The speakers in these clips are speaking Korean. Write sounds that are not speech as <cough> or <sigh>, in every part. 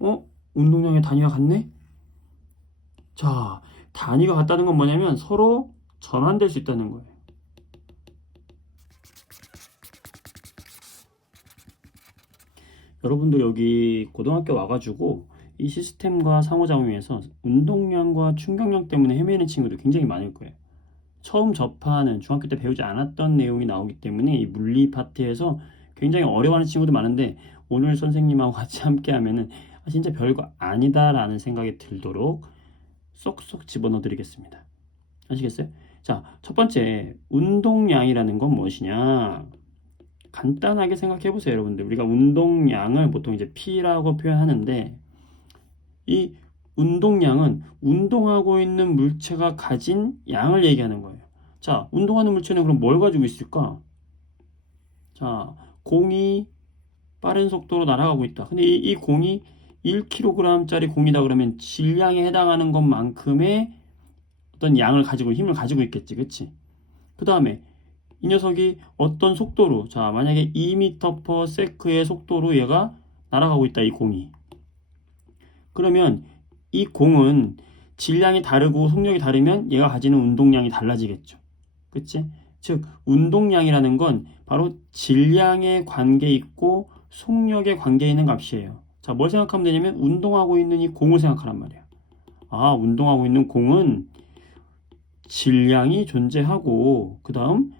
어? 운동량의 단위가 같네? 자, 단위가 같다는 건 뭐냐면 서로 전환될 수 있다는 거예요. 여러분들 여기 고등학교 와가지고 이 시스템과 상호작용해서 운동량과 충격량 때문에 헤매는 친구들 굉장히 많을 거예요. 처음 접하는 중학교 때 배우지 않았던 내용이 나오기 때문에 이 물리 파트에서 굉장히 어려워하는 친구들 많은데 오늘 선생님하고 같이 함께 하면은 아, 진짜 별거 아니다라는 생각이 들도록 쏙쏙 집어넣어 드리겠습니다. 아시겠어요? 자, 첫 번째, 운동량이라는 건 무엇이냐? 간단하게 생각해 보세요, 여러분들. 우리가 운동량을 보통 이제 P라고 표현하는데, 이 운동량은 운동하고 있는 물체가 가진 양을 얘기하는 거예요. 자, 운동하는 물체는 그럼 뭘 가지고 있을까? 자, 공이 빠른 속도로 날아가고 있다. 근데 이, 이 공이 1kg짜리 공이다 그러면 질량에 해당하는 것만큼의 어떤 양을 가지고 힘을 가지고 있겠지, 그치? 그 다음에 이 녀석이 어떤 속도로, 자, 만약에 2m/s의 속도로 얘가 날아가고 있다, 이 공이. 그러면 이 공은 질량이 다르고 속력이 다르면 얘가 가지는 운동량이 달라지겠죠. 그치? 즉, 운동량이라는 건 바로 질량에 관계 있고 속력에 관계 있는 값이에요. 자, 뭘 생각하면 되냐면 운동하고 있는 이 공을 생각하란 말이야. 아, 운동하고 있는 공은 질량이 존재하고 그 다음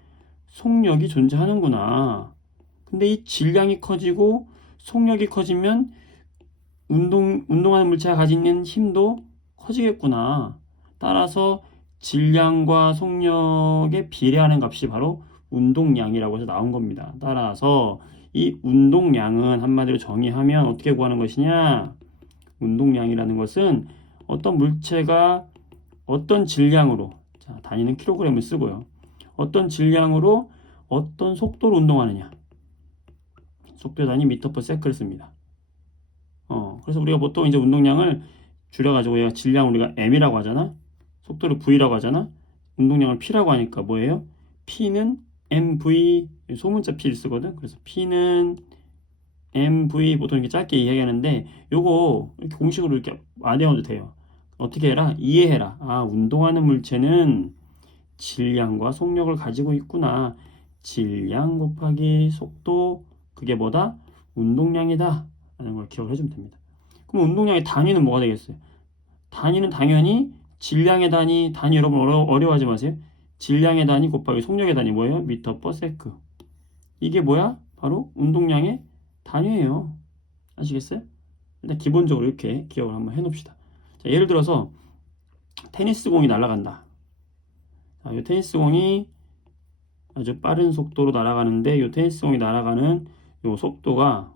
속력이 존재하는구나. 근데 이 질량이 커지고 속력이 커지면 운동, 운동하는 물체가 가지는 힘도 커지겠구나. 따라서 질량과 속력에 비례하는 값이 바로 운동량이라고 해서 나온 겁니다. 따라서 이 운동량은 한마디로 정의하면 어떻게 구하는 것이냐? 운동량이라는 것은 어떤 물체가 어떤 질량으로, 자, 단위는 킬로그램을 쓰고요. 어떤 질량으로 어떤 속도로 운동하느냐. 속도의 단위 미터 퍼 세크를 씁니다. 어, 그래서 우리가 보통 이제 운동량을 줄여가지고 얘가 질량 우리가 m이라고 하잖아. 속도를 v라고 하잖아. 운동량을 p라고 하니까 뭐예요? p는 mv 소문자 p를 쓰거든. 그래서 p는 mv 보통 이렇게 짧게 이야기하는데 요거 이렇게 공식으로 이렇게 안 외워도 돼요. 어떻게 해라? 이해해라. 아, 운동하는 물체는 질량과 속력을 가지고 있구나. 질량 곱하기 속도 그게 뭐다? 운동량이다. 라는 걸 기억을 해주면 됩니다. 그럼 운동량의 단위는 뭐가 되겠어요? 단위는 당연히 질량의 단위, 단위 여러분 어려, 어려워하지 마세요. 질량의 단위 곱하기 속력의 단위 뭐예요? 미터 퍼 세크. 이게 뭐야? 바로 운동량의 단위예요. 아시겠어요? 일단 기본적으로 이렇게 기억을 한번 해놓읍시다. 자, 예를 들어서 테니스 공이 날아간다. 자, 이 테니스 공이 아주 빠른 속도로 날아가는데 이 테니스 공이 날아가는 이 속도가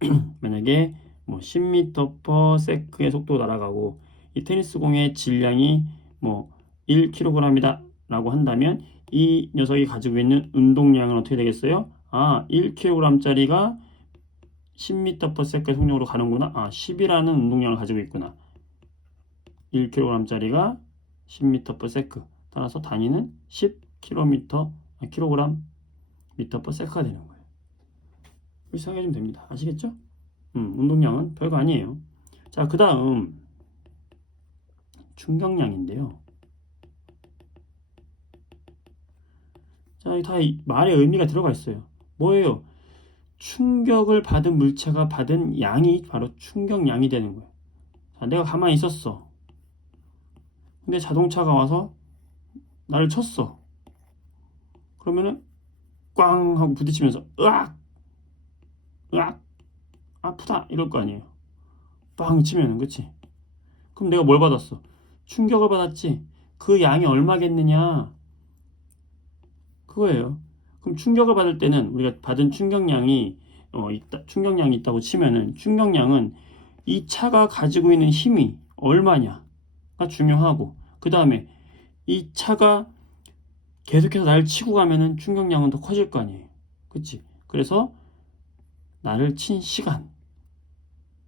<clears throat> 만약에 뭐 10m/s의 속도로 날아가고 이 테니스 공의 질량이 뭐 1kg이다 라고 한다면 이 녀석이 가지고 있는 운동량은 어떻게 되겠어요? 아, 1kg짜리가 10m/s의 속력으로 가는구나. 아, 10이라는 운동량을 가지고 있구나. 1kg짜리가 10m/s. 따라서 단위는 10km, 아, kg, m/s가 되는 거예요. 이렇게 생각해주면 됩니다. 아시겠죠? 음, 운동량은 별거 아니에요. 자, 그 다음 충격량인데요. 자, 다 말의 의미가 들어가 있어요. 뭐예요? 충격을 받은 물체가 받은 양이 바로 충격량이 되는 거예요. 자, 내가 가만히 있었어. 근데 자동차가 와서 나를 쳤어. 그러면은 꽝 하고 부딪히면서 으악! 으악! 아프다! 이럴 거 아니에요. 빵 치면은 그치? 그럼 내가 뭘 받았어? 충격을 받았지. 그 양이 얼마겠느냐? 그거예요. 그럼 충격을 받을 때는 우리가 받은 충격량이 어, 있다, 충격량이 있다고 치면은 충격량은 이 차가 가지고 있는 힘이 얼마냐가 중요하고 그 다음에 이 차가 계속해서 나를 치고 가면은 충격량은 더 커질 거 아니에요. 그치? 그래서 나를 친 시간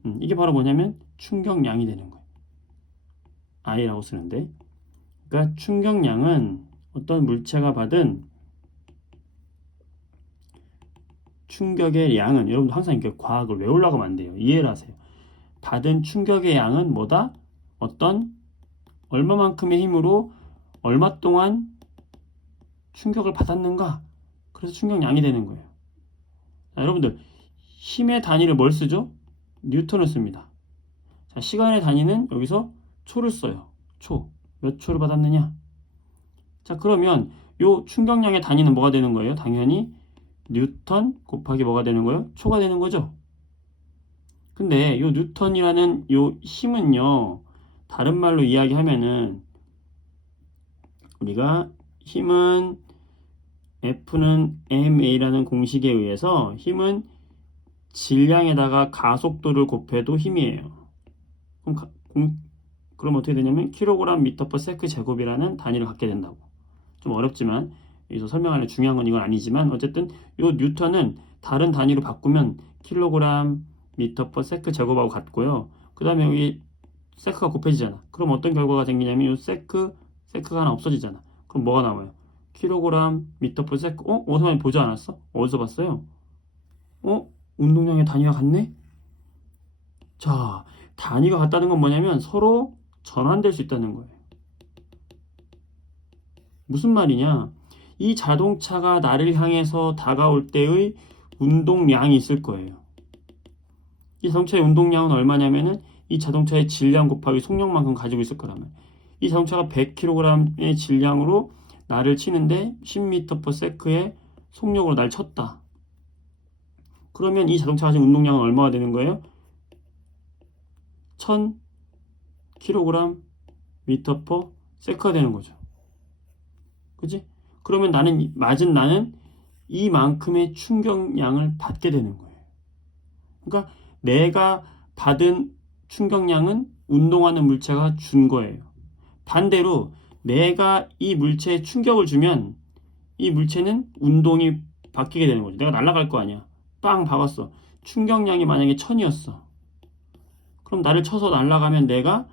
음, 이게 바로 뭐냐면 충격량이 되는 거예요. I라고 쓰는데 그러니까 충격량은 어떤 물체가 받은 충격의 양은 여러분들 항상 이렇게 과학을 외우려고 하면 안 돼요. 이해를 하세요. 받은 충격의 양은 뭐다? 어떤 얼마만큼의 힘으로 얼마 동안 충격을 받았는가? 그래서 충격량이 되는 거예요. 자, 여러분들 힘의 단위를 뭘 쓰죠? 뉴턴을 씁니다. 자, 시간의 단위는 여기서 초를 써요. 초. 몇 초를 받았느냐? 자, 그러면 요 충격량의 단위는 뭐가 되는 거예요? 당연히 뉴턴 곱하기 뭐가 되는 거예요? 초가 되는 거죠. 근데 요 뉴턴이라는 요 힘은요. 다른 말로 이야기하면은 우리가 힘은 F는 ma라는 공식에 의해서 힘은 질량에다가 가속도를 곱해도 힘이에요. 그럼, 가- 공- 그럼 어떻게 되냐면 킬로그램 미터 퍼 세크 제곱이라는 단위를 갖게 된다고. 좀 어렵지만 여기서 설명하는 중요한 건 이건 아니지만 어쨌든 요 뉴턴은 다른 단위로 바꾸면 킬로그램 미터 퍼 세크 제곱하고 같고요. 그 다음에 여기 세크가 곱해지잖아. 그럼 어떤 결과가 생기냐면 요 세크 세크가 하나 없어지잖아. 그럼 뭐가 나와요? 킬로그램 미터 퍼 세크. 어? 어디서 보지 않았어? 어디서 봤어요? 어? 운동량의 단위가 같네? 자, 단위가 같다는 건 뭐냐면 서로 전환될 수 있다는 거예요. 무슨 말이냐? 이 자동차가 나를 향해서 다가올 때의 운동량이 있을 거예요. 이 자동차의 운동량은 얼마냐면은 이 자동차의 질량 곱하기 속력만큼 가지고 있을 거라면 이 자동차가 100kg의 질량으로 나를 치는데 10m/s의 속력으로 날 쳤다. 그러면 이 자동차가 가진 운동량은 얼마가 되는 거예요? 1000kg m/s가 되는 거죠. 그지? 그러면 나는 맞은 나는 이만큼의 충격량을 받게 되는 거예요. 그러니까 내가 받은 충격량은 운동하는 물체가 준 거예요. 반대로 내가 이 물체에 충격을 주면 이 물체는 운동이 바뀌게 되는 거죠. 내가 날아갈 거 아니야. 빵 박았어. 충격량이 만약에 천이었어. 그럼 나를 쳐서 날아가면 내가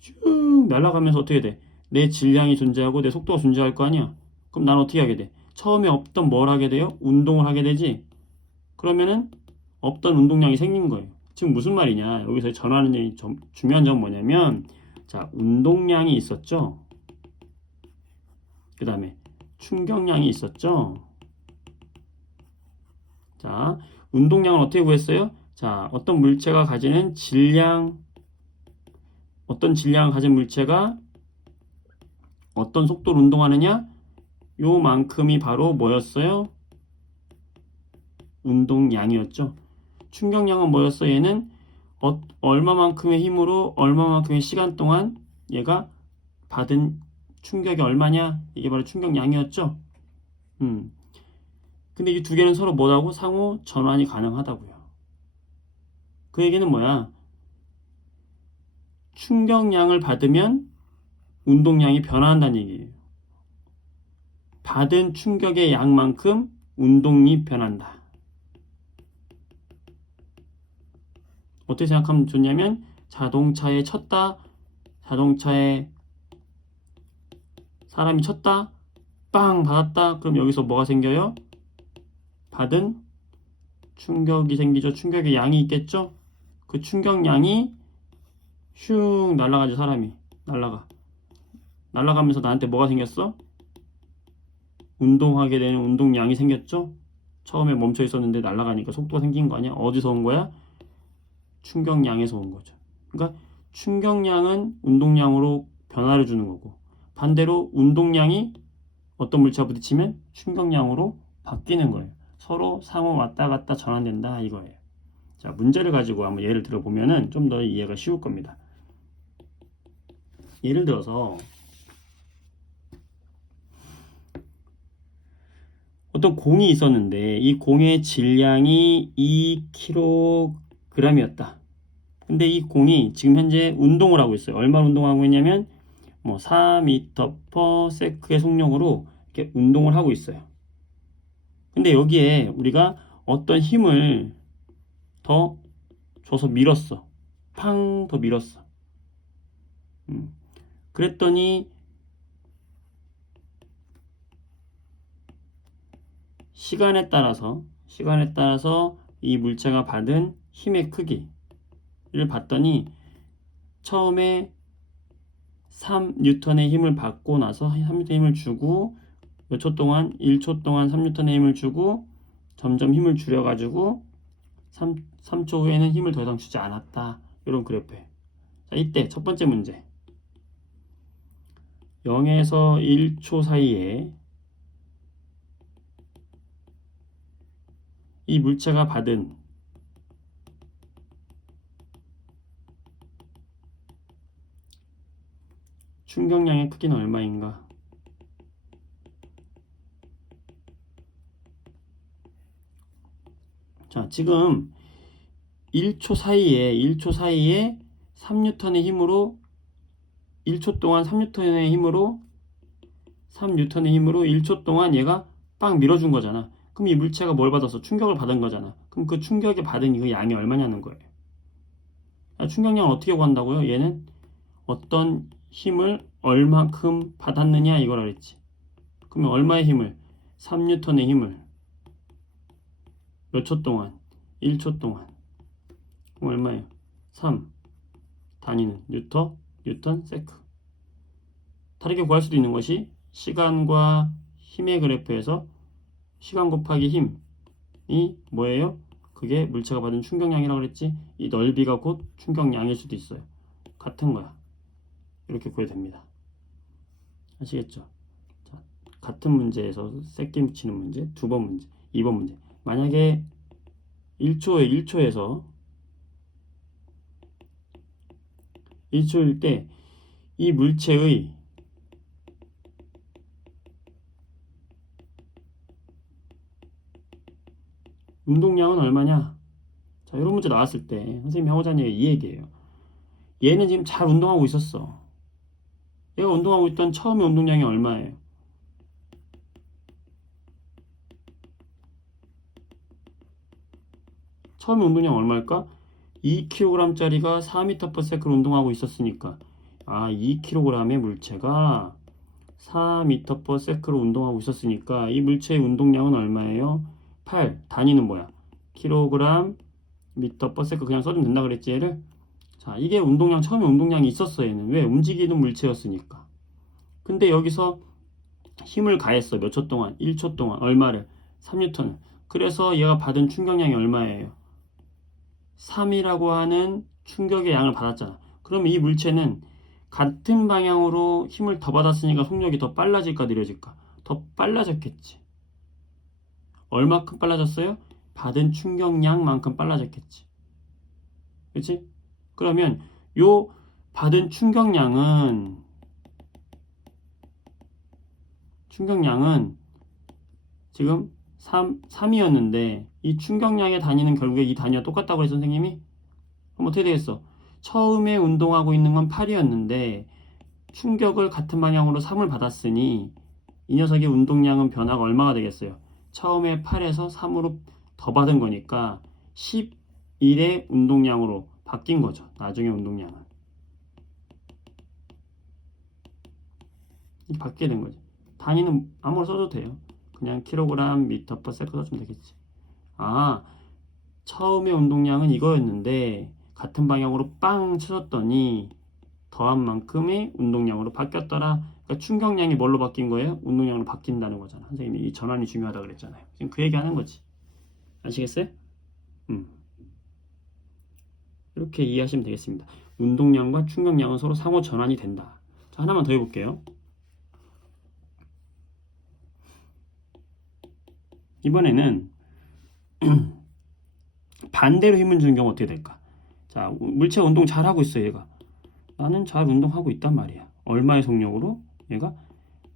쭉 날아가면서 어떻게 돼? 내 질량이 존재하고 내 속도가 존재할 거 아니야. 그럼 난 어떻게 하게 돼? 처음에 없던 뭘 하게 돼요? 운동을 하게 되지. 그러면은 없던 운동량이 생긴 거예요. 지금 무슨 말이냐? 여기서 전하는 점- 중요한 점은 뭐냐면 자, 운동량이 있었죠. 그 다음에 충격량이 있었죠. 자, 운동량을 어떻게 구했어요? 자, 어떤 물체가 가지는 질량, 어떤 질량을 가진 물체가 어떤 속도로 운동하느냐? 요만큼이 바로 뭐였어요? 운동량이었죠. 충격량은 뭐였어? 얘는 어- 얼마만큼의 힘으로 얼마만큼의 시간 동안 얘가 받은 충격이 얼마냐? 이게 바로 충격량이었죠. 음. 근데 이 두 개는 서로 뭐라고? 상호 전환이 가능하다고요. 그 얘기는 뭐야? 충격량을 받으면 운동량이 변화한다는 얘기예요. 받은 충격의 양만큼 운동이 변한다. 어떻게 생각하면 좋냐면 자동차에 쳤다, 자동차에 사람이 쳤다, 빵 받았다. 그럼 여기서 뭐가 생겨요? 받은 충격이 생기죠. 충격의 양이 있겠죠? 그 충격량이 슝 날아가죠. 사람이 날아가. 날아가면서 나한테 뭐가 생겼어? 운동하게 되는 운동량이 생겼죠? 처음에 멈춰 있었는데 날아가니까 속도가 생긴 거 아니야? 어디서 온 거야? 충격량에서 온 거죠. 그러니까 충격량은 운동량으로 변화를 주는 거고 반대로 운동량이 어떤 물체와 부딪히면 충격량으로 바뀌는 거예요. 서로 상호 왔다 갔다 전환된다 이거예요. 자, 문제를 가지고 한번 예를 들어보면은 좀 더 이해가 쉬울 겁니다. 예를 들어서 어떤 공이 있었는데 이 공의 질량이 2kg이었다. 근데 이 공이 지금 현재 운동을 하고 있어요. 얼마 운동하고 있냐면 뭐 4m/s의 속력으로 이렇게 운동을 하고 있어요. 근데 여기에 우리가 어떤 힘을 더 줘서 밀었어. 팡 더 밀었어. 음. 그랬더니 시간에 따라서 시간에 따라서 이 물체가 받은 힘의 크기를 봤더니 처음에 3뉴턴의 힘을 받고 나서 3뉴턴의 힘을 주고 몇 초 동안 1초 동안 3뉴턴의 힘을 주고 점점 힘을 줄여 가지고 3, 3초 후에는 힘을 더 이상 주지 않았다. 이런 그래프예요. 자, 이때 첫 번째 문제. 0에서 1초 사이에 이 물체가 받은 충격량의 크기는 얼마인가? 자, 지금 1초 사이에 1초 사이에 3뉴턴의 힘으로 1초 동안 3뉴턴의 힘으로 3뉴턴의 힘으로 1초 동안 얘가 빵 밀어준 거잖아. 그럼 이 물체가 뭘 받았어? 충격을 받은 거잖아. 그럼 그 충격에 받은 이 양이 얼마냐는 거예요. 아, 충격량을 어떻게 구한다고요? 얘는 어떤 힘을 얼마큼 받았느냐 이걸 알았지. 그러면 얼마의 힘을? 3뉴턴의 힘을 몇 초 동안? 1초 동안. 그럼 얼마예요? 3 단위는 뉴터, 뉴턴, 세크. 다르게 구할 수도 있는 것이 시간과 힘의 그래프에서 시간 곱하기 힘이 뭐예요? 그게 물체가 받은 충격량이라고 그랬지? 이 넓이가 곧 충격량일 수도 있어요. 같은 거야. 이렇게 구해야 됩니다. 아시겠죠? 자, 같은 문제에서 새끼 묻히는 문제, 두 번 문제, 2번 문제. 만약에 1초에 1초에서 1초일 때 이 물체의 운동량은 얼마냐? 자, 이런 문제 나왔을 때 하는 얘기 이 얘기예요. 얘는 지금 잘 운동하고 있었어. 얘가 운동하고 있던 처음의 운동량이 얼마예요? 처음에 운동량 얼마일까? 2kg짜리가 4m/s를 운동하고 있었으니까 아 2kg의 물체가 4m/s를 운동하고 있었으니까 이 물체의 운동량은 얼마예요? 8 단위는 뭐야? kg m/s 그냥 써주면 된다 그랬지 얘를? 자 이게 운동량 처음에 운동량이 있었어 얘는. 왜? 움직이는 물체였으니까. 근데 여기서 힘을 가했어 몇 초 동안? 1초 동안. 얼마를? 3N을. 그래서 얘가 받은 충격량이 얼마예요? 3이라고 하는 충격의 양을 받았잖아. 그러면 이 물체는 같은 방향으로 힘을 더 받았으니까 속력이 더 빨라질까 느려질까? 더 빨라졌겠지. 얼마큼 빨라졌어요? 받은 충격량만큼 빨라졌겠지. 그렇지? 그러면 요 받은 충격량은 충격량은 지금 3, 3이었는데 이 충격량의 단위는 결국에 이 단위와 똑같다고 해서 선생님이 그럼 어떻게 되겠어? 처음에 운동하고 있는 건 8이었는데 충격을 같은 방향으로 3을 받았으니 이 녀석의 운동량은 변화가 얼마가 되겠어요? 처음에 8에서 3으로 더 받은 거니까 11의 운동량으로 바뀐 거죠. 나중에 운동량은. 바뀌게 된 거지. 단위는 아무나 써도 돼요. 그냥 킬로그램 미터 퍼 세컨 써주면 되겠지. 아, 처음에 운동량은 이거였는데 같은 방향으로 빵 쳐졌더니 더한 만큼의 운동량으로 바뀌었더라. 그러니까 충격량이 뭘로 바뀐 거예요? 운동량으로 바뀐다는 거잖아. 선생님이 이 전환이 중요하다 그랬잖아요. 지금 그 얘기 하는 거지. 아시겠어요? 음. 이렇게 이해하시면 되겠습니다. 운동량과 충격량은 서로 상호 전환이 된다. 자, 하나만 더 해볼게요. 이번에는 <clears throat> 반대로 힘을 주는 경우 어떻게 될까? 자, 물체가 운동 잘 하고 있어, 얘가. 나는 잘 운동하고 있단 말이야. 얼마의 속력으로? 얘가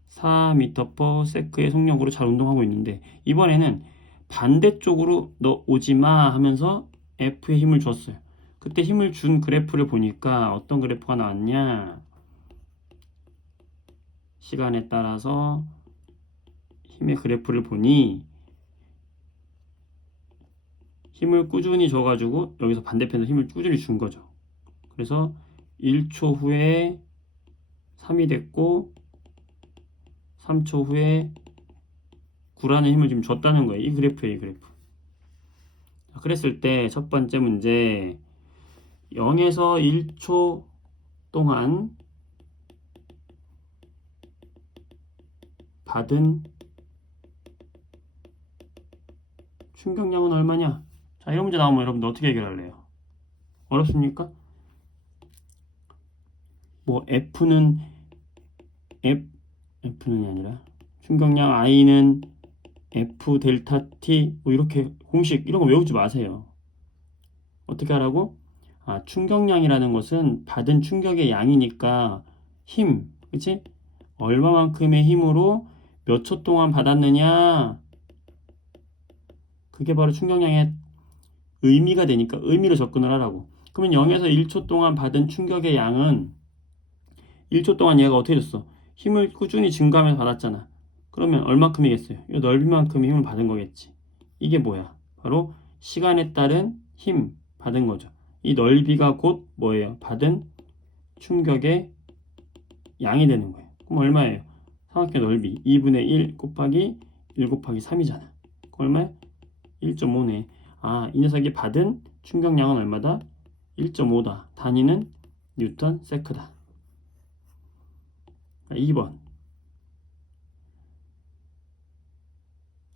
4m/s의 속력으로 잘 운동하고 있는데 이번에는 반대쪽으로 너 오지 마 하면서 F에 힘을 줬어요. 그때 힘을 준 그래프를 보니까 어떤 그래프가 나왔냐? 시간에 따라서 힘의 그래프를 보니 힘을 꾸준히 줘가지고 여기서 반대편에서 힘을 꾸준히 준 거죠. 그래서 1초 후에 3이 됐고 3초 후에 9라는 힘을 지금 줬다는 거예요. 이 그래프에 이 그래프. 자, 그랬을 때 첫 번째 문제 0에서 1초 동안 받은 충격량은 얼마냐? 자, 이런 문제 나오면 여러분들 어떻게 해결할래요? 어렵습니까? 뭐 F는 F F는이 아니라 충격량 I는 F 델타 T 뭐 이렇게 공식 이런 거 외우지 마세요. 어떻게 하라고? 아, 충격량이라는 것은 받은 충격의 양이니까 힘, 그치? 얼마만큼의 힘으로 몇 초 동안 받았느냐? 그게 바로 충격량의 의미가 되니까 의미로 접근을 하라고. 그러면 0에서 1초 동안 받은 충격의 양은 1초 동안 얘가 어떻게 됐어? 힘을 꾸준히 증가하면서 받았잖아. 그러면 얼마큼이겠어요? 이 넓이만큼의 힘을 받은 거겠지. 이게 뭐야? 바로 시간에 따른 힘 받은 거죠. 이 넓이가 곧 뭐예요? 받은 충격의 양이 되는 거예요. 그럼 얼마예요? 삼각형 넓이 2분의 1 곱하기 1 곱하기 3이잖아. 그럼 얼마야? 1.5네. 아, 이 녀석이 받은 충격량은 얼마다? 1.5다. 단위는 뉴턴 세크다. 2번.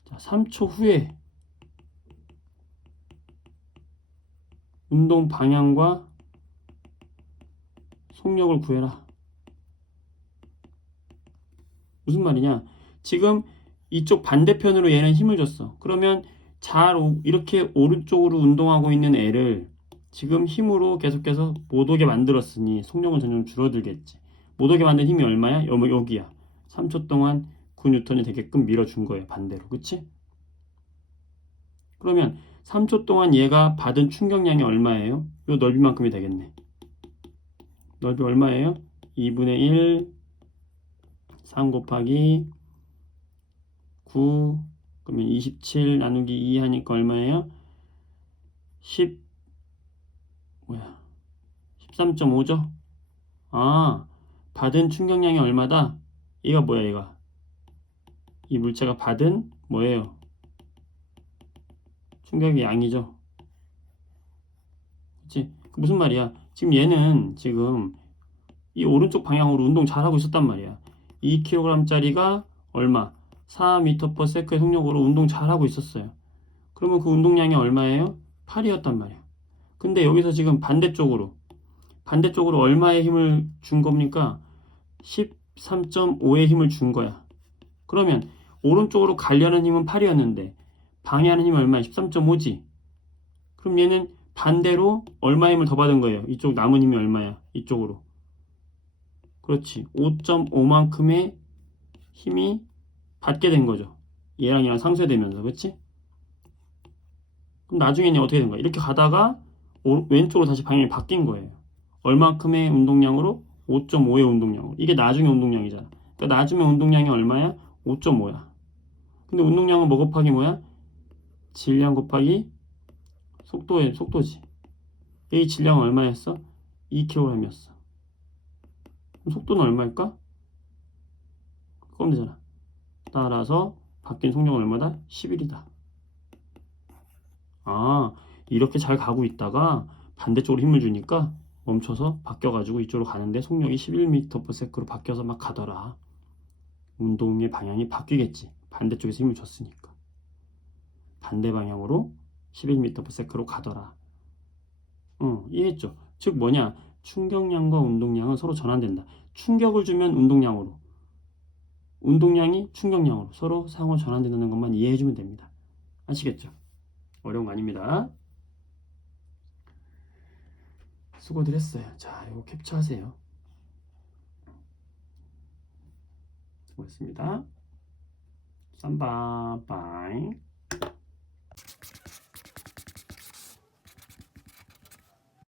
자, 3초 후에 운동 방향과 속력을 구해라. 무슨 말이냐? 지금 이쪽 반대편으로 얘는 힘을 줬어. 그러면 잘 오- 이렇게 오른쪽으로 운동하고 있는 애를 지금 힘으로 계속해서 못 오게 만들었으니 속력은 점점 줄어들겠지. 못 오게 만든 힘이 얼마야? 여, 여기야. 3초 동안 9뉴턴이 되게끔 밀어준 거예요. 반대로. 그치? 그러면 3초 동안 얘가 받은 충격량이 얼마예요? 요 넓이만큼이 되겠네. 넓이 얼마예요? 2분의 1, 3 곱하기 9, 그러면 27 나누기 2 하니까 얼마예요? 10, 뭐야? 13.5죠? 아, 받은 충격량이 얼마다? 얘가 뭐야, 얘가? 이 물체가 받은 뭐예요? 충격의 양이죠. 그치? 그 무슨 말이야? 지금 얘는 지금 이 오른쪽 방향으로 운동 잘하고 있었단 말이야. 2kg짜리가 얼마? 4m/s의 속력으로 운동 잘하고 있었어요. 그러면 그 운동량이 얼마예요? 8이었단 말이야. 근데 여기서 지금 반대쪽으로 반대쪽으로 얼마의 힘을 준 겁니까? 13.5의 힘을 준 거야. 그러면 오른쪽으로 가려는 힘은 8이었는데 방해하는 힘이 얼마야? 13.5지. 그럼 얘는 반대로 얼마 힘을 더 받은 거예요? 이쪽 남은 힘이 얼마야? 이쪽으로. 그렇지. 5.5만큼의 힘이 받게 된 거죠. 얘랑 얘랑 상쇄되면서. 그렇지? 그럼 나중에는 어떻게 된 거야? 이렇게 가다가 오- 왼쪽으로 다시 방향이 바뀐 거예요. 얼마큼의 운동량으로? 5.5의 운동량으로. 이게 나중에 운동량이잖아. 그러니까 나중에 운동량이 얼마야? 5.5야. 근데 운동량은 뭐 곱하기 뭐야? 질량 곱하기 속도의 속도지. 이 질량은 얼마였어? 2kg이었어. 그럼 속도는 얼마일까? 그럼 되잖아. 따라서 바뀐 속력은 얼마다? 11이다. 아, 이렇게 잘 가고 있다가 반대쪽으로 힘을 주니까 멈춰서 바뀌어가지고 이쪽으로 가는데 속력이 11m/s로 바뀌어서 막 가더라. 운동의 방향이 바뀌겠지. 반대쪽에서 힘을 줬으니까. 반대 방향으로 11m/s로 가더라. 어, 이해했죠? 즉 뭐냐? 충격량과 운동량은 서로 전환된다. 충격을 주면 운동량으로, 운동량이 충격량으로 서로 상호 전환된다는 것만 이해해주면 됩니다. 아시겠죠? 어려운 거 아닙니다. 수고들 했어요. 자, 이거 캡처하세요. 수고했습니다. 쌈바, 바이.